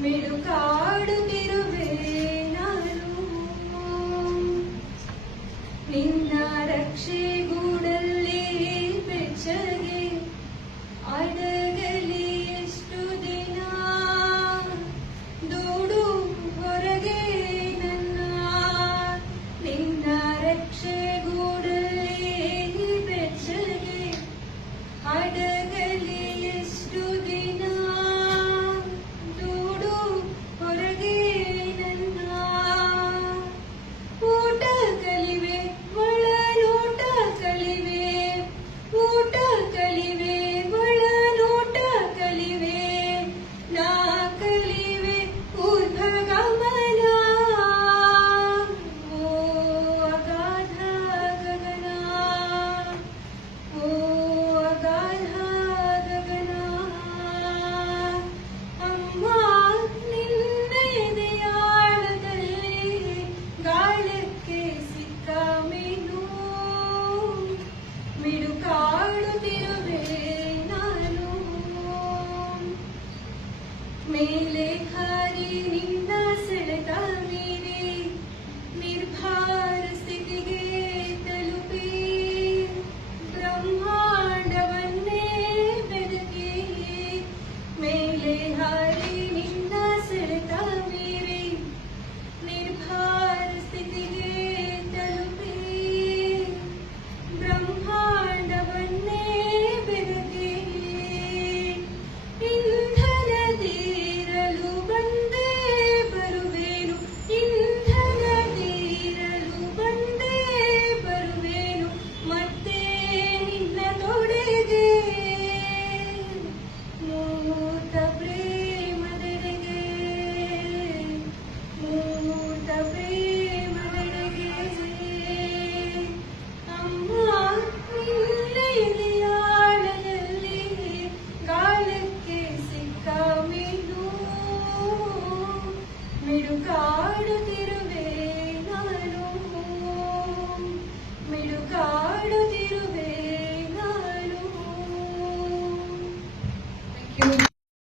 మెరుకాడు Thiru mean you go.